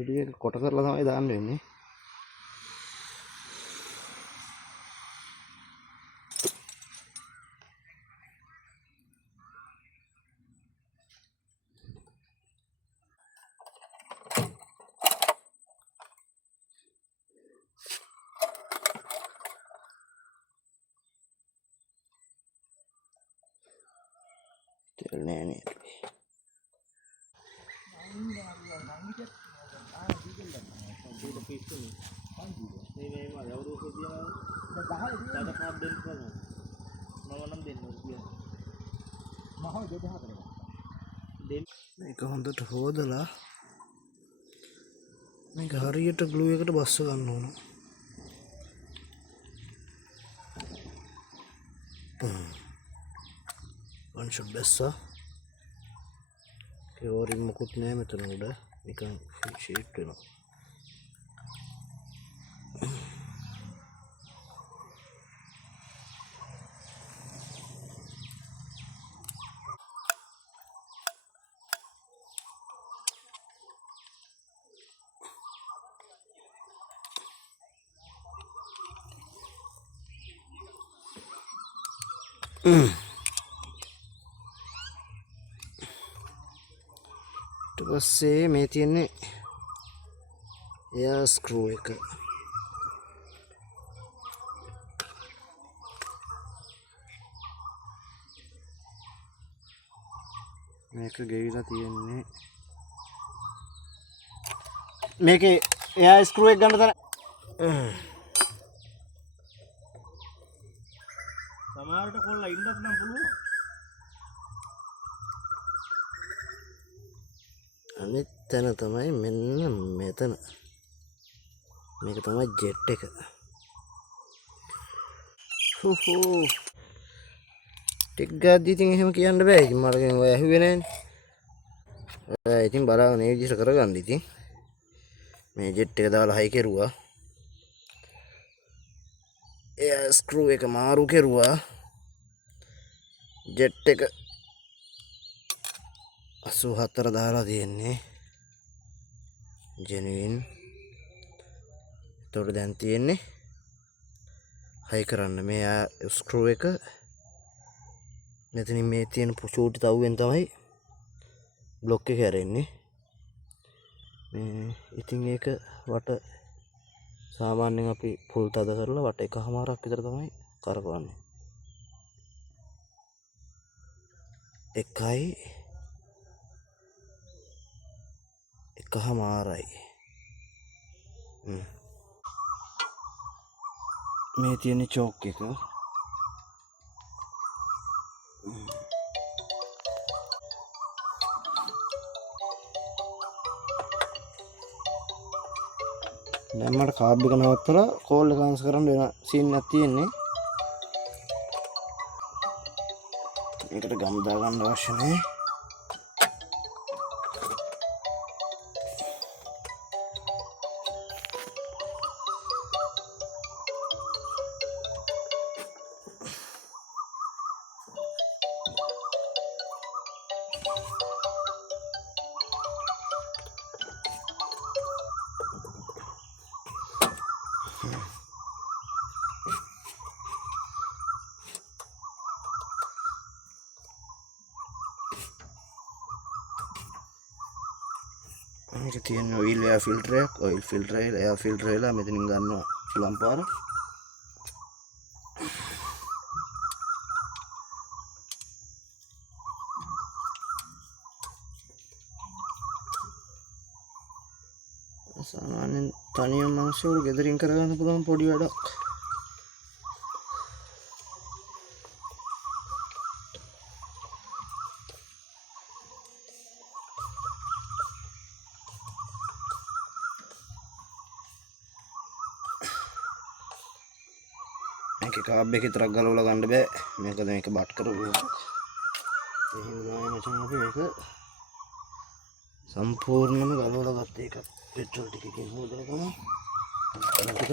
එළිය කොට කරලා තමයි දාන්න වෙන්නේ. තෙල් නෑ නේද? මේක හොඳට හොදලා මේක හරියට ග්ලූ එකට බස්ස ගන්න ඕන. one shot බැස්සා. ඒ ඕරින් මොකුත් නෑ මෙතන උඩ නිකන් ෂීට් වෙනවා. ඊට පස්සේ මේ තියෙන්නේ එයා ස්ක්‍රූ එක. මේක ගෙවිලා තියෙන්නේ මේකේ එයා ස්ක්‍රූ එක ගන්න තන සමහරට කොල්ලා ඉන්නත් නම් පුළුවන්. අනිත් තැන තමයි මෙන්න මෙතන. මේක තමයි ජෙට් එක. හොහෝ ටික ගාද්දි ඉතින් එහෙම කියන්න බෑ. ඉතින් මට ඔය ඇහුවේ නෑනේ. ඉතින් බලාගෙන මේ විදිහට කරගන්න ඉතින්. මේ ජෙට් එක දාලා හයි කෙරුවා. එයා ස්ක්‍රූ එක මාරු කෙරුවා. ජෙට් එක 84 දාලා තියෙන්නේ. ජෙනුයින්. එතකොට දැන් තියෙන්නේ හයි කරන්න මේ ස්ක්‍රූ එක මෙතනින් මේ තියෙන චූටි තව්වෙන් තමයි බ්ලොක් එක හැරෙන්නේ. මේ ඉතින් ඒක වට සාමාන්‍යයෙන් අපි ෆුල් තද කරලා වට එකමාරක් විතර තමයි කරකවන්නේ. එකමාරයි. මේ තියෙන චෝක් එක. දැන් මට කාබ් එක නවත්තලා කෝල් එක ආන්සර් කරන්න වෙන සීන් එකක් තියෙන්නේ. මේකට ගම් දා ගන්න අවශ්‍ය නැහැ. මේක තියෙන ඔයිල් එයා ෆිල්ටර් එකක්. ඔයිල් ෆිල්ටර් එක එයා ෆිල්ටර් එකලා මෙතනින් ගන්නවා සුළං පාර. සාමාන්‍යයෙන් තනියම මිනිස්සුන්ට ගෙදරින් කරගන්න පුළුවන් පොඩි වැඩක්. මේක කාබ් එක විතරක් ගලවලා ගන්න බෑ. මේක මේක බට් කරගන්න. ඒ හින්දා මචං අපි මේක සම්පූර්ණයෙන්ම ගලවලා ගත්ත එක. පෙට්‍රල් ටිකකින් හොදලා තමයි. අර ටිකක්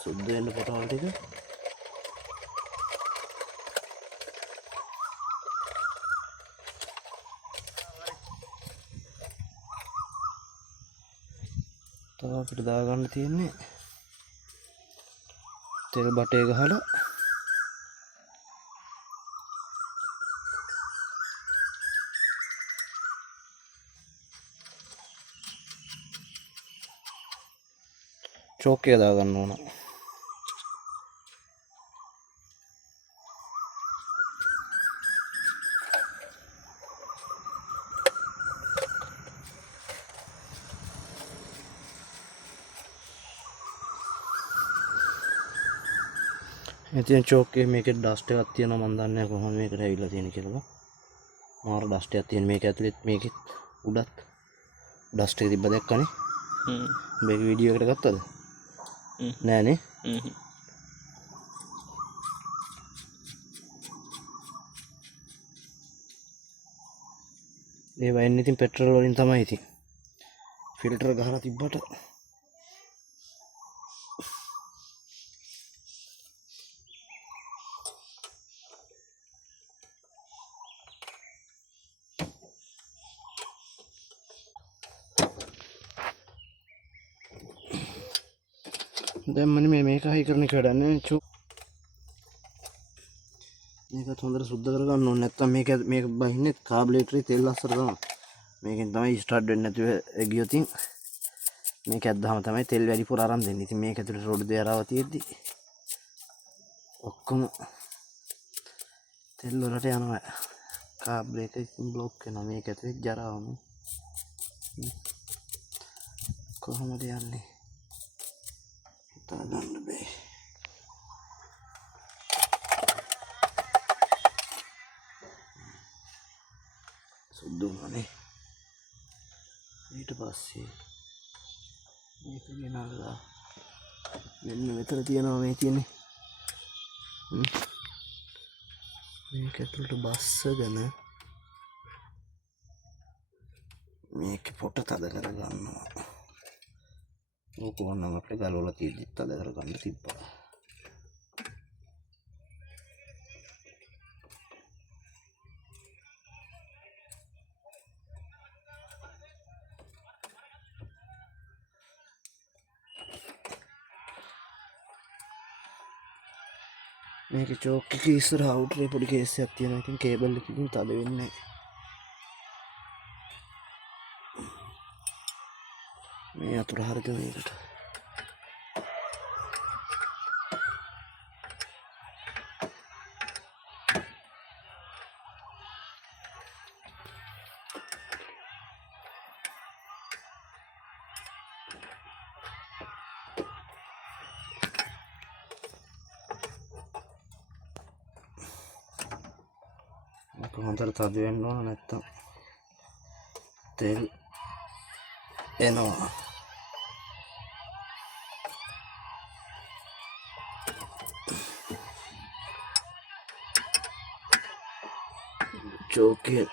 සුද්ධ වෙන්න පටවල් ටික. තව අපිට දාගන්න තියෙන්නේ තෙල් බටේ ගහලා චෝක් එක දාගන්න ඕන. ඉතින් චෝක් එකේ මේකේ ඩස්ට් එකක් තියෙනවා මම දන්නේ නැහැ කොහොමද මේකට ඇවිල්ලා තියෙන්නේ කියලා. මාර ඩස්ට් එකක් තියෙන මේක ඇතුලෙත් මේකෙත් උඩත් ඩස්ට් එක තිබ්බ දැක්කනේ. මේක වීඩියෝ එකට ගත්තද? නෑනේ. ඒ වයින් ඉතින් පෙට්‍රල් වලින් තමයි ඉතින් ෆිල්ටර් ගහලා තිබ්බට දැන් මම මේක හයි කරන එක වැඩන්නේ චෝ මේකත් හොඳට සුද්ධ කරගන්න ඕනේ නැත්නම් මේක බහින්නේ කාබුලේටරේ තෙල් අස්සර තමයි. මේකෙන් තමයි ස්ටාර්ට් වෙන්නේ නැතුව ගියොත් මේක ඇද්දාම තමයි තෙල් වැඩිපුර අරන් දෙන්නේ. ඉතින් මේක ඇතුලේ රොඩ් දෙයරාව තියෙද්දි ඔක්කොම තෙල් වලට යනවා. කාබුලේටර් ඉතින් බ්ලොක් වෙනවා. මේක ඇතුලේ ජරාවම කොහොමද යන්නේ? හිතා ගන්න බෑ. සුදුමනේ. ඊට පස්සේ මේක ගෙනල්ලා මෙන්න මෙතන තියෙනවා මේ තියෙන්නේ. මේක ඇතුළට බස්සගෙන මේක පොට තද කරගන්නවා. ඕක වුණාම අපිට ගලවලා තියෙද්දි තද කරගන්න තිබ්බා. මේක චෝක් එක ඉස්සරහ අවුටරේ පොඩි කේස් එකක් තියෙනවා. ඒකෙන් කේබල් එකකින් තද වෙන්නේ නැහැ. මේ අතුර හරිද මේකට? හොඳට තද වෙන්න ඕන නැත්තම් තෙල් එනවා. චෝක් එක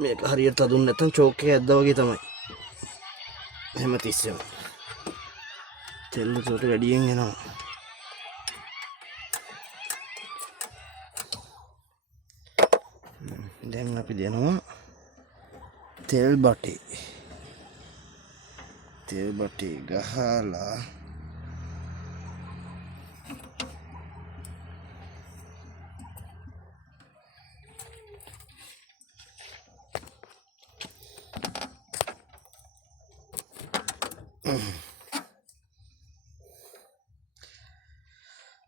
මේක හරියට තදුන්නේ නැත්තම් චෝක් එක ඇද්දා වගේ තමයි. හැමතිස්සෙම තෙල් උඩට වැඩියෙන් එනවා. දැන් අපි දෙනවා තෙල් බටේ ගහලා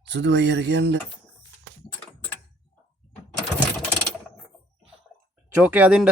සුදු අයියර කියන්නේ චෝකේ අදින්න